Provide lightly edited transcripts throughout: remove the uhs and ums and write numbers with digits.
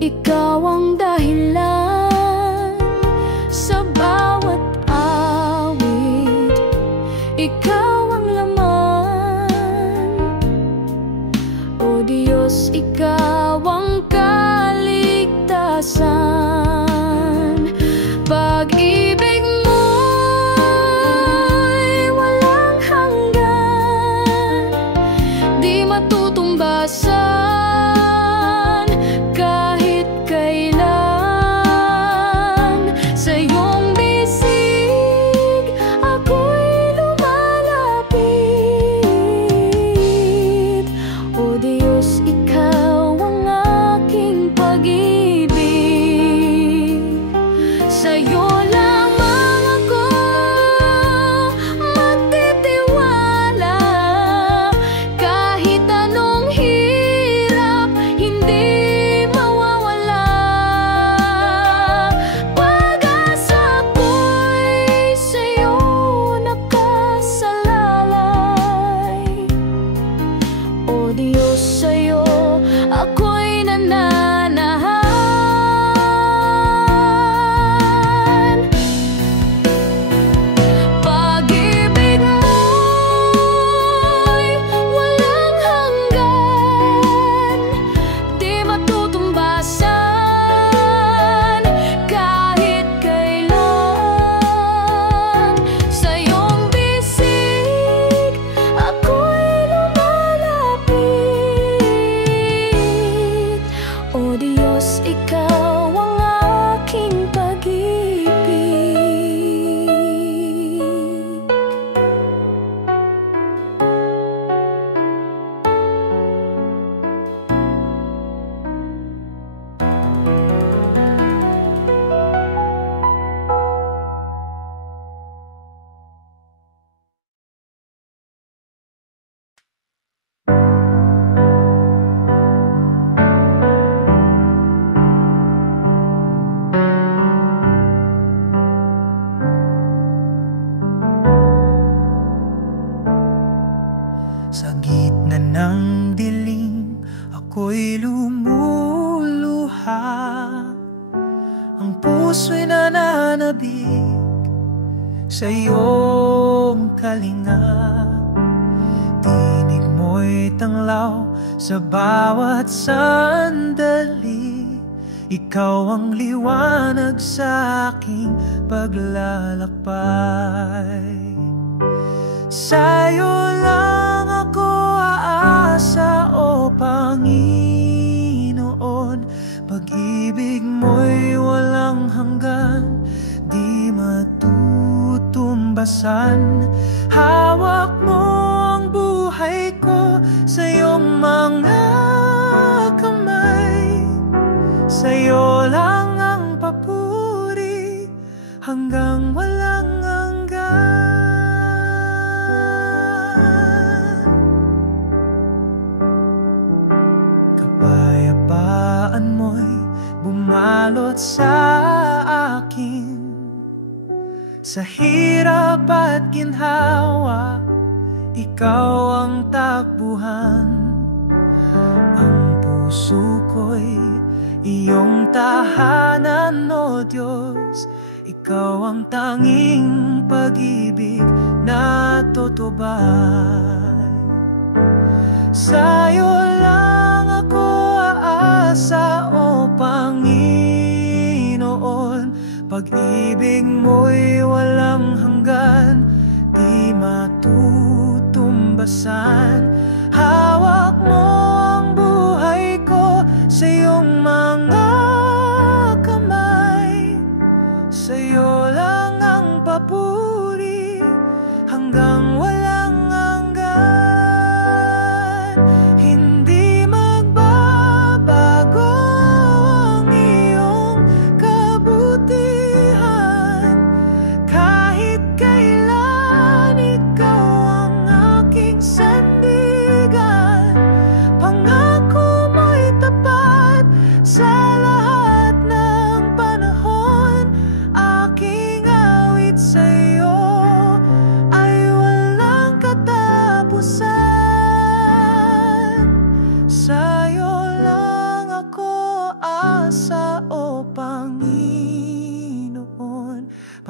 Ikaw ang dahilan sa bawat awit. Ikaw ang laman, O Diyos, ikaw ang kaligtasan. Pag-ibig mo'y walang hanggan, di matutumbasan kahit kailan. Sa iyong bisig ako'y lumalapit, O Diyos, ikaw ang aking pag-ibig. Sa'yo lamang ako magtitiwala, kahit anong hirap hindi mawawala. Pag-asa ko'y sa'yo nakasalalay, O Diyos, sa'yo ako'y nananahan. Pag-ibig mo'y walang hanggan, di matutumbasan kahit kailan. Sa iyong bisig ako'y lumalapit, O Diyos, ikaw ang aking pag-ibig. Sa gitna ng dilim, ako'y lumuluha. Ang puso'y nananabik sa iyong kalinga. Tinig mo'y tanglaw sa bawat sandali. Ikaw ang liwanag sa aking paglalakbay. Sa'yo lang ako aasa, O Panginoon. Pag-ibig mo'y walang hanggan, di matutumbasan. Hawak mo ang buhay ko sa iyong mga kamay. Sa'yo lang ang papuri hanggang walang hanggan. Kapayapaan mo'y bumalot sa akin. Sa hirap at ginhawa, ikaw ang takbuhan. Ang puso ko'y iyong tahanan, O Diyos. Ikaw ang tanging pag-ibig na tutubay. Sa'yo lang ako aasa, O Panginoon. Pag-ibig mo'y walang hanggan, di matutumbasan. Hawak mo ang buhay ko sa iyong mga kamay. Sa'yo lang ang papuri hanggang walang hanggan. Hindi magbabago ang iyong kabutihan. Kahit kailan ikaw ang aking sandigan. Pangako mo'y tapat sa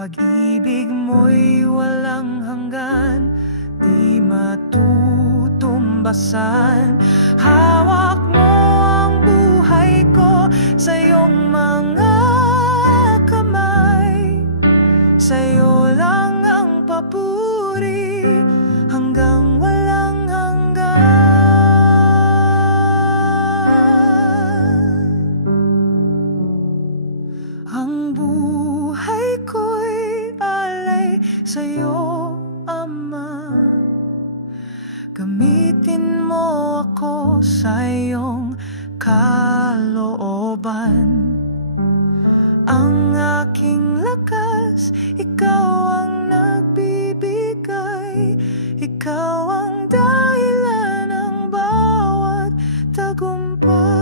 Pag-ibig mo'y walang hanggan, di matutumbasan. Hawak mo ang buhay ko sa iyong mga kamay. Sa'yo lang ang papuri hanggang walang hanggan. Ang buhay ko'y alay sa'yo, Ama. Gamitin mo ako sa iyong kalooban. Ang aking lakas, ikaw ang nagbibigay. Ikaw ang dahilan ng bawat tagumpay.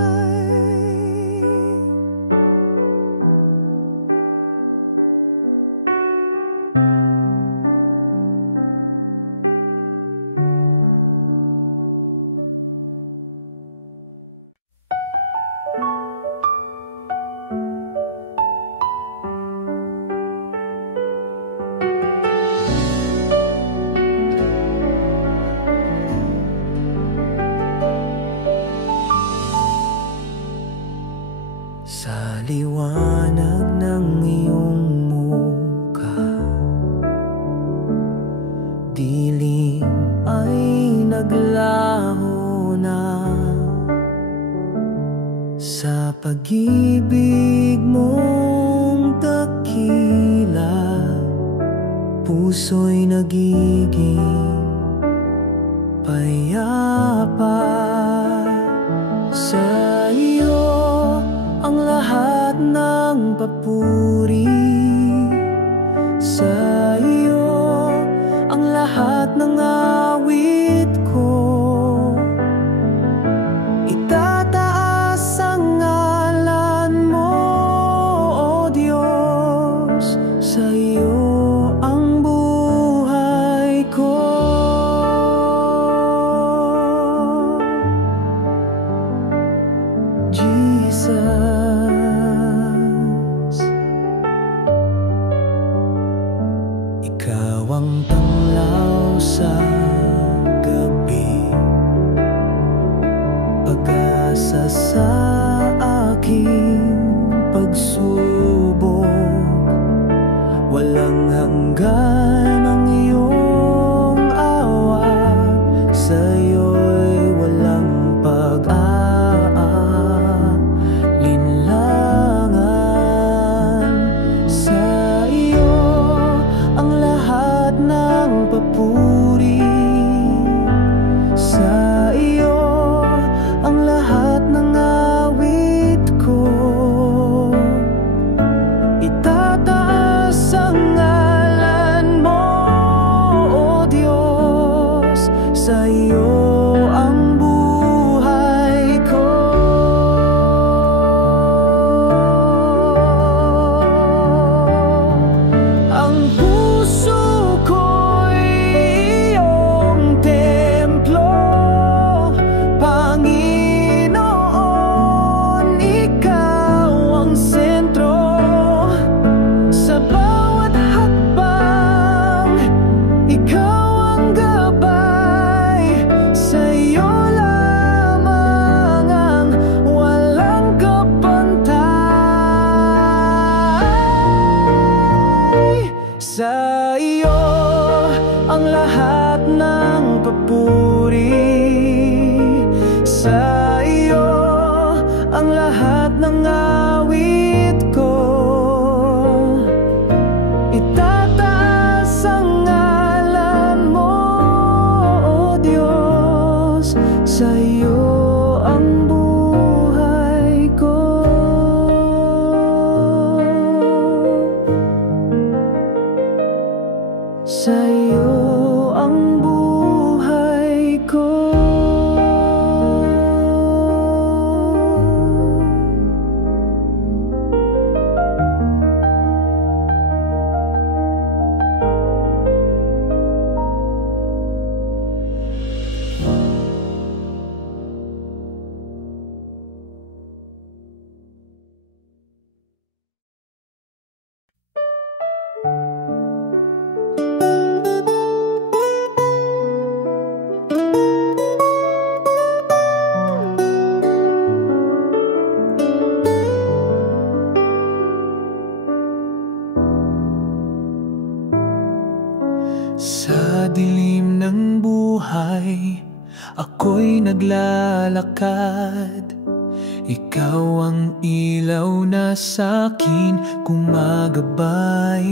Sa liwanag ng iyong mukha, dilim ay naglaho na. Sa pag-ibig mong dakila, puso'y nagiging payapa. Sa iyo ang lahat ng papuri, sa iyo ang lahat ng awit ko. Itataas ang ngalan mo, O Diyos, sa iyo ang buhay ko. Jesus, ikaw ang tanglaw sa gabi, pag-asa sa aking pagsubok. Walang hanggan ang iyong awa, sa'yo'y walang pag-aalinlangan. Sa iyo ang lahat ng papuri, sa iyo ang lahat ng awit ko. Itataas ang ngalan mo, O Diyos, sa iyo ang buhay ko. Ang puso ko'y iyong templo, Panginoon, ikaw ang sentro. Sa bawat hakbang, ikaw ang gabay. Sa iyo lamang ang walang kapantay. Sa iyo ang lahat ng papuri, sa iyo ang lahat ng awit ko. Itataas ang ngalan mo, O Diyos, sa iyo ang buhay ko. Sa iyo ang buhay ko. naglalakad. Ikaw ang ilaw na sa'kin gumagabay.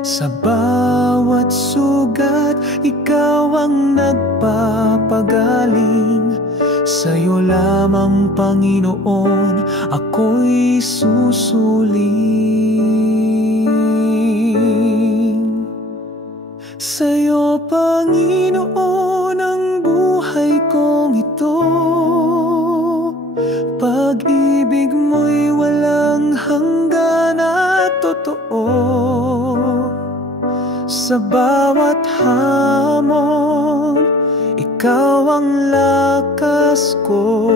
Sa bawat sugat, ikaw ang nagpapagaling. Sa'yo lamang, Panginoon, ako'y susuling. Sa'yo, Panginoon, ang buhay kong ito. Pag-ibig mo'y walang hanggan at totoo. Sa bawat hamon, ikaw ang lakas ko.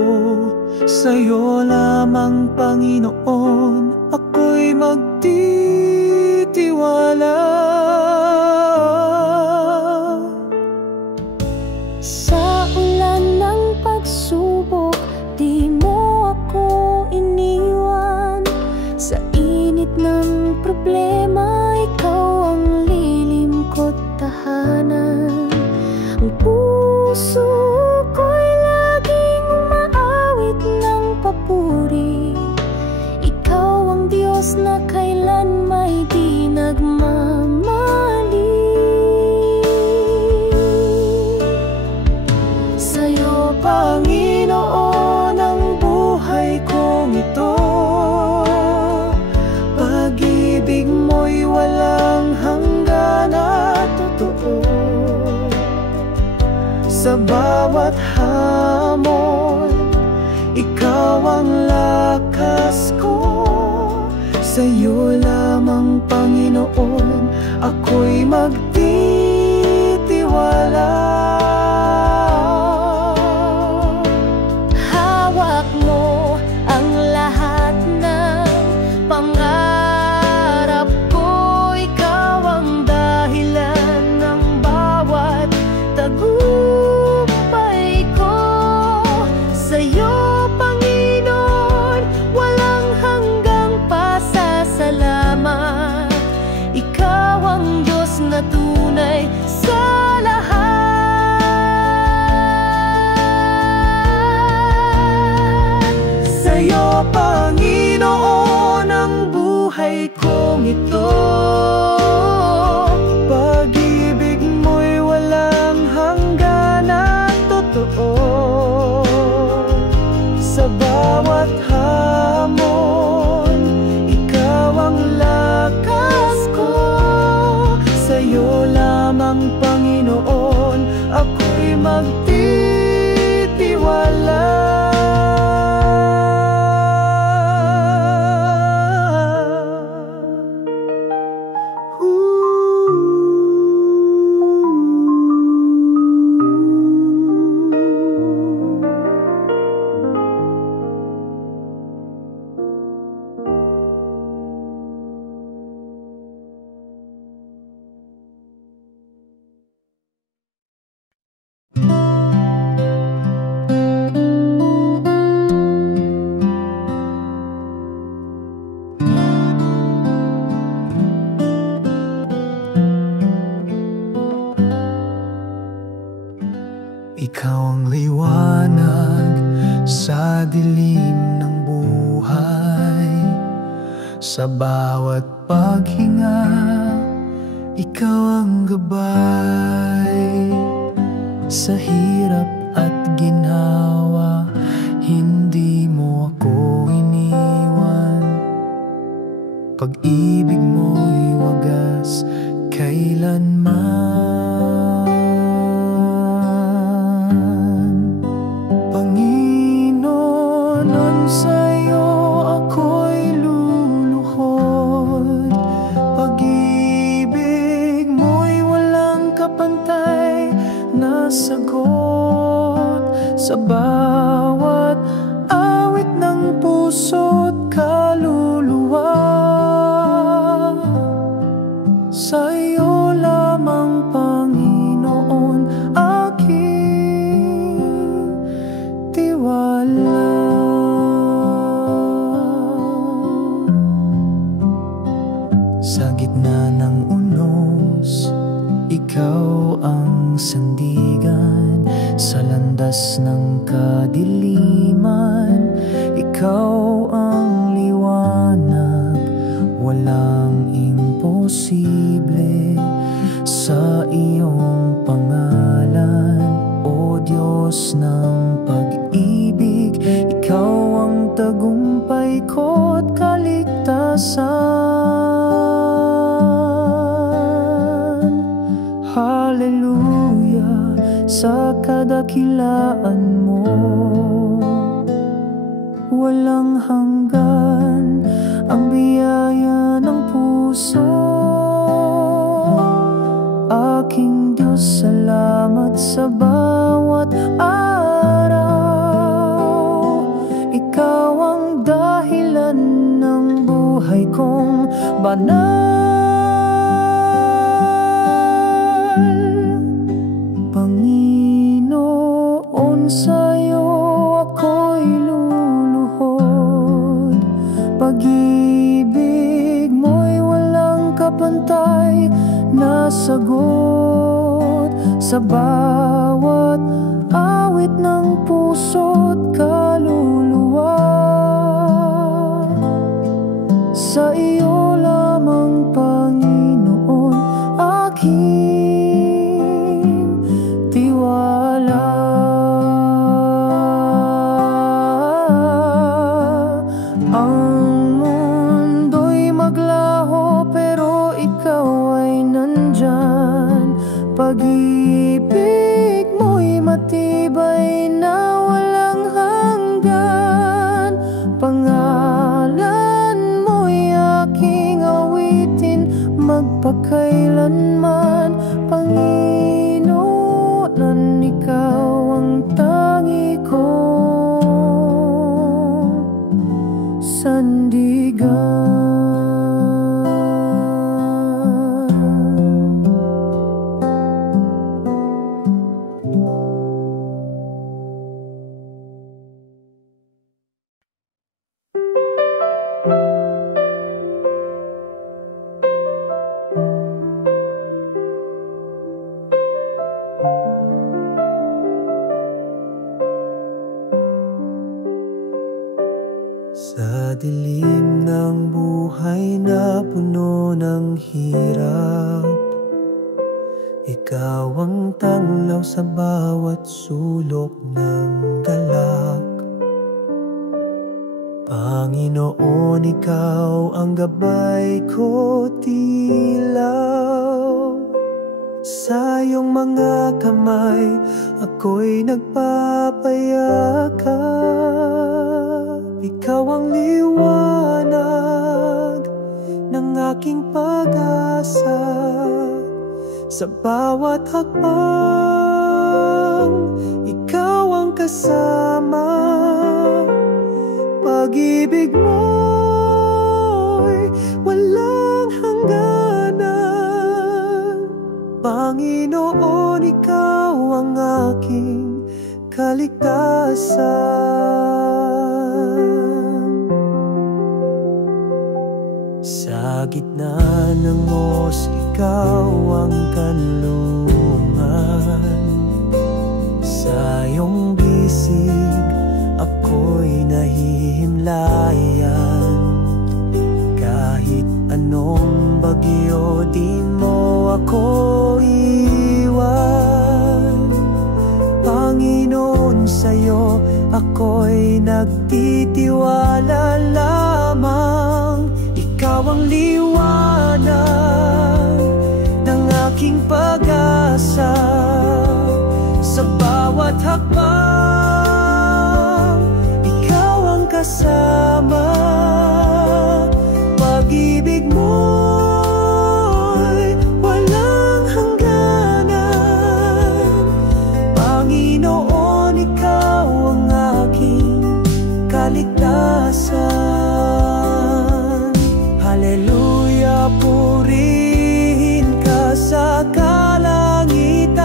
Sa'yo lamang, Panginoon, ako'y magtitiwala. Sa ulan ng pagsubok, di mo ako iniwan. Sa init ng problema, ikaw ang lilim ko't tahanan. Ang puso ko'y laging umaawit ng papuri. Ikaw ang Diyos na kailan may di nagmamali. Sa'yo, Panginoon, ang buhay kong ito. Pag-ibig mo'y walang hanggan at totoo. Sa bawat hamon, ikaw ang lakas ko. Sa'yo lamang, Panginoon, ako'y magtitiwala. Hawak mo ang lahat ng pangarap ko. Ikaw ang dahilan ng bawat tagumpay ko. Sa'yo, Panginoon, walang hanggang pasasalamat. Ikaw ang Diyos na tunay sa lahat. Sa'yo, Panginoon, ang buhay kong ito. Pag-ibig mo'y walang hanggan at totoo. Sa bawat hamon, ikaw ang lakas ko. Sa'yo lamang, Panginoon, ako'y magtitiwala. Ikaw ang liwanag sa dilim ng buhay. Sa bawat paghinga, ikaw ang gabay. Sa hirap at ginhawa, hindi mo ako iniwan. Pag-ibig mo'y wagas kailanman. Sa'yo ako'y luluhod. Pag-ibig mo'y walang kapantay na sagot. Sa bawat awit ng puso't kaluluwa, sa'yo lamang, Panginoon, aking tiwala. Sa gitna ng unos, ikaw ang sandigan. Sa landas Ikaw ang liwanag, walang imposible. Sa iyong pangalan, O Diyos ng pag-ibig, Ikaw ang tagumpay ko't kaligtasan. Hallelujah sa kadakilaan mo, walang hanggan ang biyaya ng puso. Aking Diyos, salamat sa bawat araw. Ikaw ang dahilan ng buhay kong banal. Panginoon, sa'yo ako'y luluhod. Pag-ibig mo'y walang kapantay, nasagot sa bawat awit ng puso't kaluluwa. Sa iyo lamang, Panginoon, aking tiwala. Ang mundo'y maglaho pero ikaw ay nandyan. Pag-ibig mo'y matibay na walang hanggan. Pangalan mo'y aking awitin magpakailanman. Panginoon, ikaw ang tangi kong sandigan. Sa dilim ng buhay na puno ng hirap, ikaw ang tanglaw sa bawat sulok ng galak. Panginoon, ikaw ang gabay ko, tilaw. Sa iyong mga kamay ako'y nagpapayakap. Ikaw ang liwanag ng aking pag-asa. Sa bawat hakbang, ikaw ang kasama. Pag-ibig mo'y walang hangganan. Panginoon, ikaw ang aking kaligtasan. Sa gitna ng os, ikaw ang kanlungan. Sa iyong bisig, ako'y nahihimlayan. Kahit anong bagyo, di mo ako iwan. Panginoon, sa'yo ako'y nagtitiwala lamang. Ikaw ang liwanag ng aking pag-asa. Sa bawat hakbang, ikaw ang kasama. Pag-ibig mo'y walang hangganan. Panginoon, ikaw ang aking kaligtasan. Hallelujah, purihin ka sa kalangitan.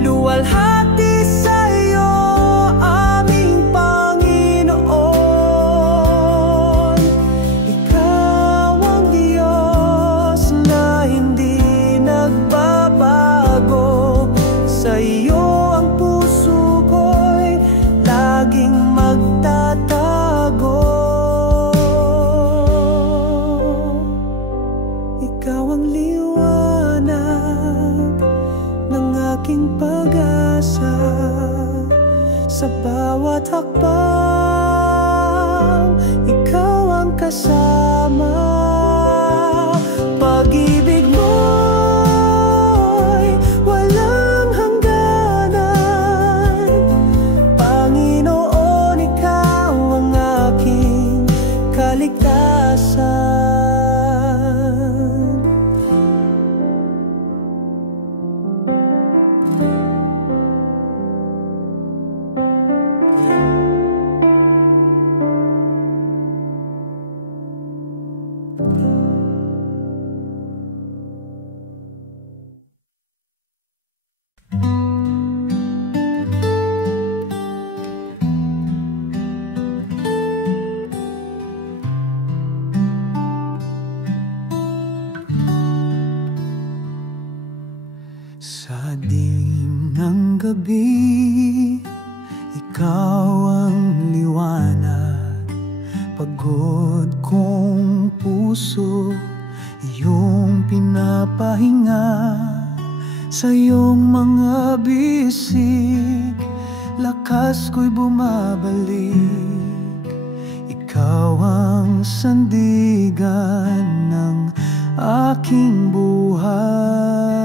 Luwalhati sa iyo, aming Panginoon. Ikaw ang Diyos na hindi nagbabago. Sa iyo ang puso ko'y laging magtatag. kasama. Pag-ibig mo'y walang hangganan. Panginoon, ikaw ang aking kaligtasan. Sa dilim ng gabi, ikaw ang liwanag. Pagod kong puso, iyong pinapahinga. Sa iyong mga bisig, lakas ko'y bumabalik. Ikaw ang sandigan ng aking buhay.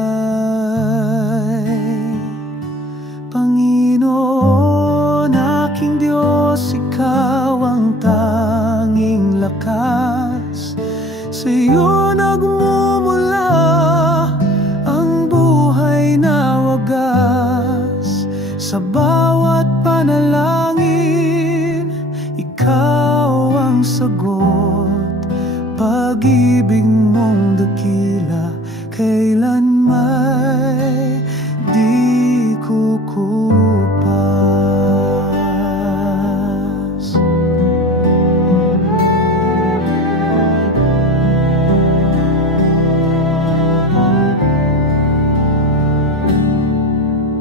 Panginoon, aking Diyos, ikaw ang tanging lakas. Sa iyo nagmumula ang buhay na wagas. Sa bawat panalangin, ikaw ang sagot. Pag-ibig mong dakila, kailan may di kukupas.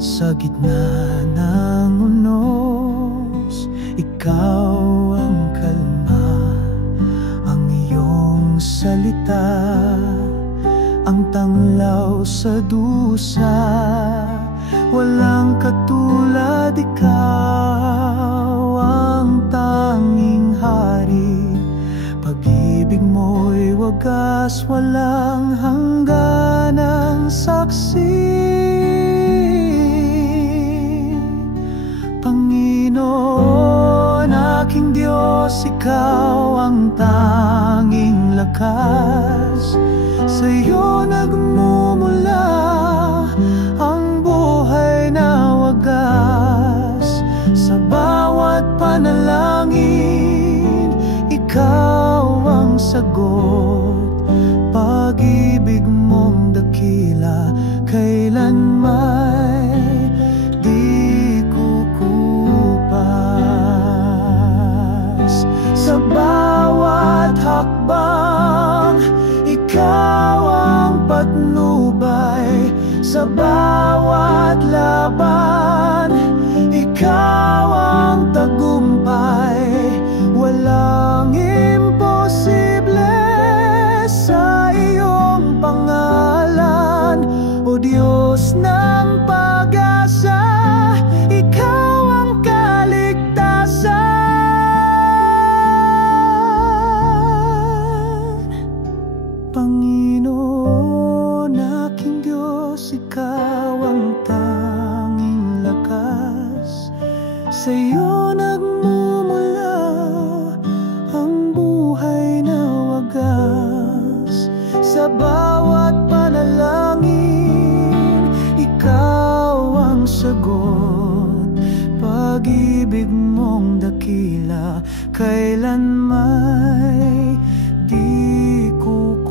Sa gitna ng unos, ikaw ang kalma. Ang iyong salita, ang tanglaw sa dusa. Walang katulad, ikaw ang tanging hari. Pag-ibig mo'y wagas, walang hangganang saksi. Panginoon, aking Diyos, ikaw ang tanging lakas. Sa iyo nagmumula ang buhay na wagas. Sa bawat panalangin, ikaw ang sagot. Pag-ibig mong dakila, kailan may di kukupas. Sa bawat hakbang, ikaw ang patnubay. Sa bawat laban, ikaw ang tagumpay. Walang imposible sa iyong pangalan. O Diyos ng pag-asa, ikaw ang kaligtasan. Panginoon, aking Diyos, ikaw ang tanging lakas. Sa iyo nagmumula ang buhay na wagas. Sa bawat panalangin, ikaw ang sagot. Pag-ibig mong dakila, kailan may di kukupas.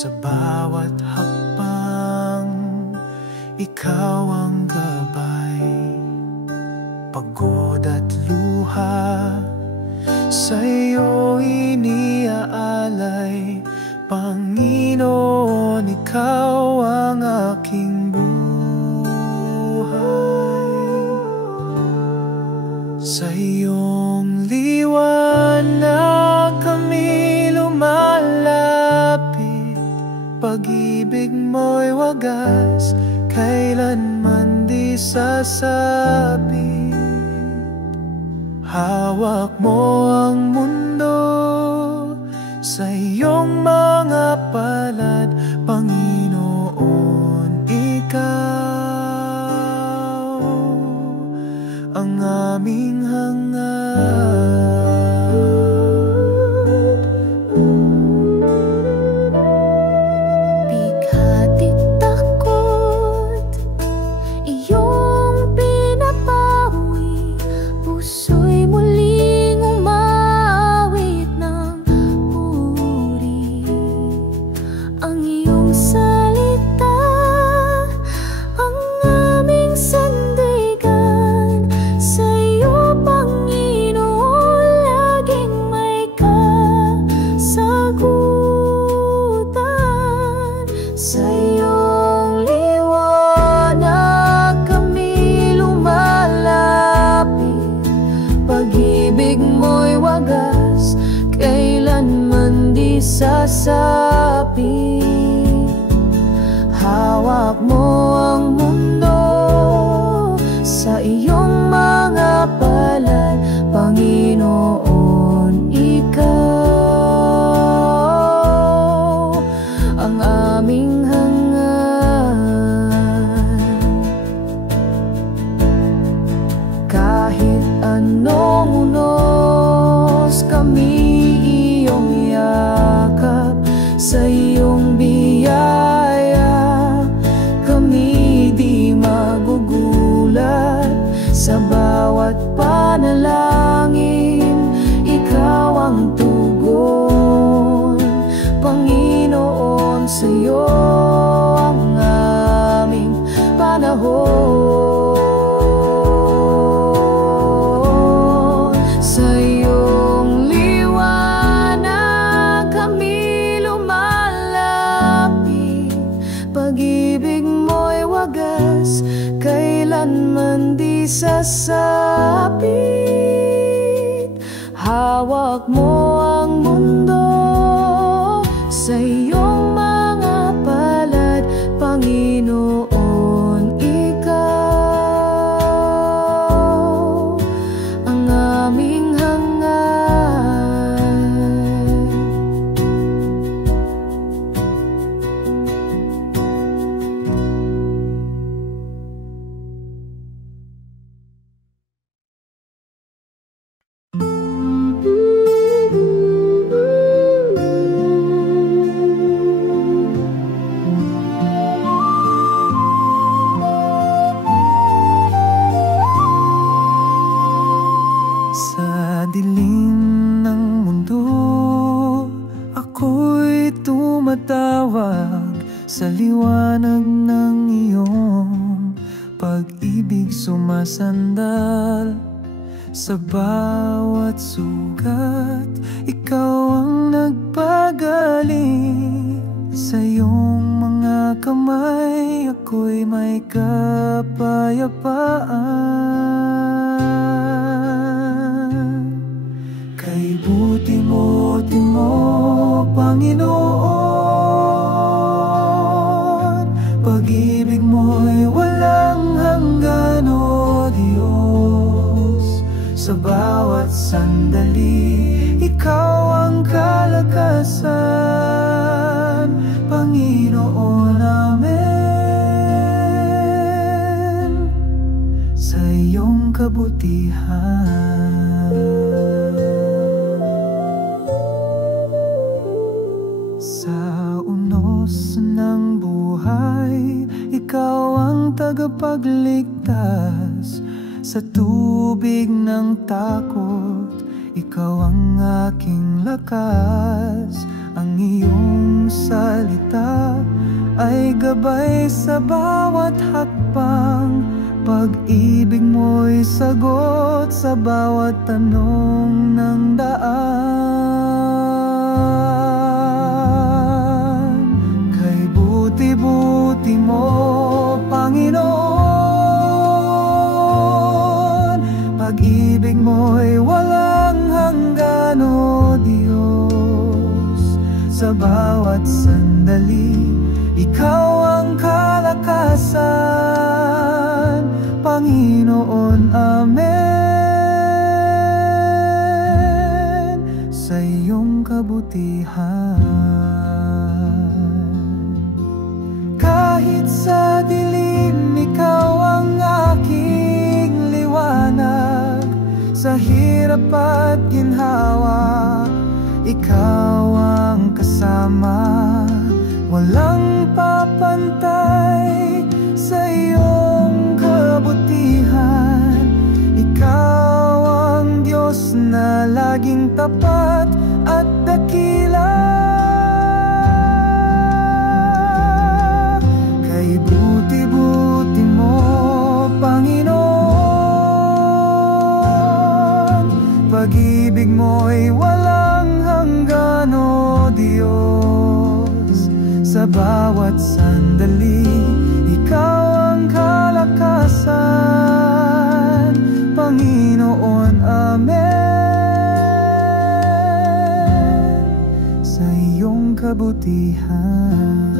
Sa bawat hakbang, ikaw ang gabay. Pagod at luha, sa'yo iniaalay. Panginoon, ikaw ang aking buhay. Sa iyong liwanag kami lumalapit. Pag-ibig mo'y wagas, kailanman di sasabit. Hawak mo ang mundo sa iyong mga palad, Panginoon, ikaw ang aming hangad. Bigha't takot, iyong pinapawi, puso'y muling umawit ng puri. Ang iyong salita, ang aming sandigan. Sa iyo, Panginoon, laging may kasagutan. Sa iyong liwanag kami lumalapit. Pag-ibig mo'y wagas, kailanman di sasapit. Hawak mo ang mundo sa iyong mga palad, Panginoon, ikaw ang aming hangad. Kahit anong unos kami iyong yakap, sa iyong biyaya kami di magugulat. Sa bawat panalangin, ikaw ang tugon, Panginoon, sa iyo ang aming panahon. Sa iyong liwanag kami lumalapit. Pag-ibig mo'y wagas, kailanman di sasapit. Hawak mo ang mundo sa iyong mga palad, Panginoon, ikaw ang aming hangad. Sa dilim ng mundo, ako'y tumatawag. Sa liwanag ng iyong pag-ibig sumasandal. Sa bawat sugat, ikaw ang nagpagaling. Sa iyong mga kamay, ako'y may kapayapaan. Kay buti mo, Panginoon, pag-ibig mo'y walang hanggan, o Diyos. Sa bawat sandali, ikaw ang kalakasan, Panginoon namin, sa iyong kabutihan. Sa unos ng buhay, ikaw ang tagapagligtas. Sa tubig ng takot, ikaw ang aking lakas. Ang iyong salita ay gabay sa bawat hakbang. Pag-ibig mo'y sagot sa bawat tanong ng daan. Kay buti-buti mo, Panginoon, pag-ibig mo'y walang hanggan, o Diyos. Sa bawat sandali, Ikaw ang kalakasan, Panginoon, amen. Sa iyong kabutihan, kahit sa dilim, Ikaw ang aking liwanag. Sa hirap at ginhawa, Ikaw ang kasama. Walang papantay sa iyong kabutihan. Ikaw ang Diyos na laging tapat at dakila. Kay buti-buti mo, Panginoon, pag-ibig mo'y walang hanggan, o Diyos. Sa bawat sandali, Ikaw ang kalakasan, Panginoon, amen. Sa iyong kabutihan.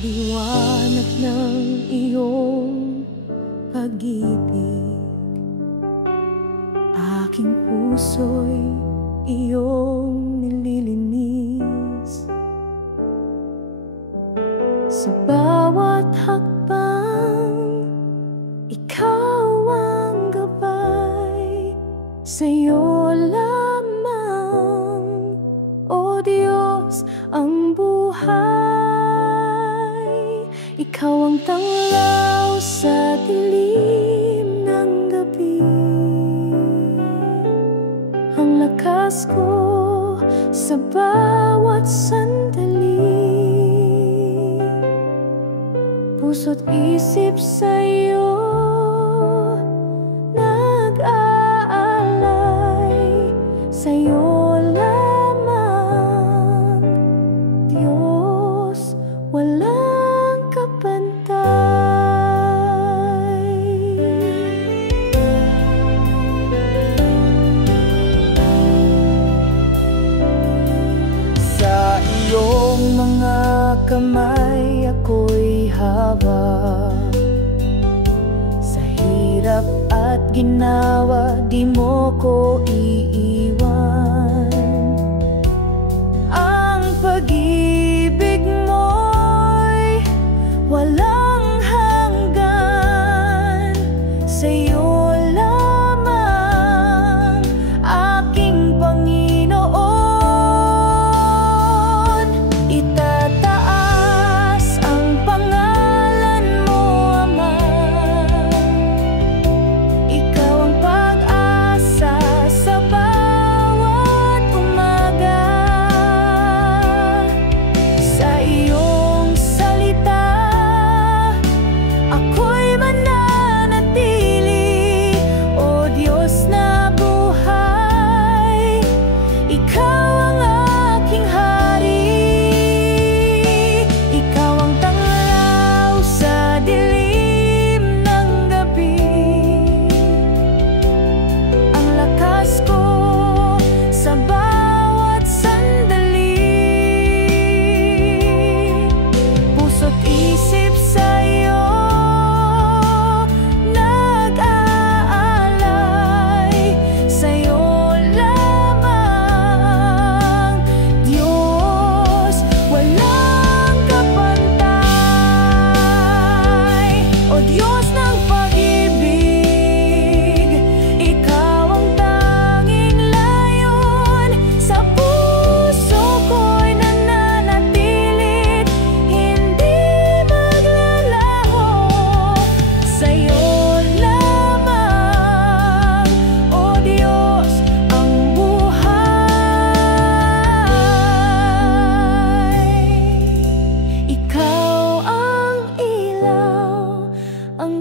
liwanag ng iyong pag-ibig, aking puso'y iyong nililinis. Sa bawat hakbang, ikaw ang gabay. Sa'yo lamang, O Diyos, ang buhay. Ikaw ang tanglaw sa dilim ng gabi, ang lakas ko sa bawat sandali. Puso't isip sa'yo nag-aalay. Sa'yo lamang, Diyos, walang kapantay. Sa iyong mga kamay ako'y hawak. Sa hirap at ginawa, di mo ko iiwan. Ang pag-ibig mo'y walang hanggan. Sa'yo lamang, aking Panginoon. Itataas ang pangalan mo, Ama. Ikaw ang pag-asa sa bawat umaga. Sa iyong salita, ako'y mananatili. O Diyos na buhay, Ikaw ang aking hari. Ikaw ang tanglaw sa dilim ng gabi, ang lakas ko sa bawat sandali. Puso't isip sa'yo nag-aalay. Sa'yo lamang, Diyos, walang kapantay. O Diyos ng pag-ibig, Ikaw ang tanging layon. Sa puso ko'y nananatilit, hindi maglalaho. Sa'yo lamang, O Diyos, ang buhay. Ikaw ang ilaw, ang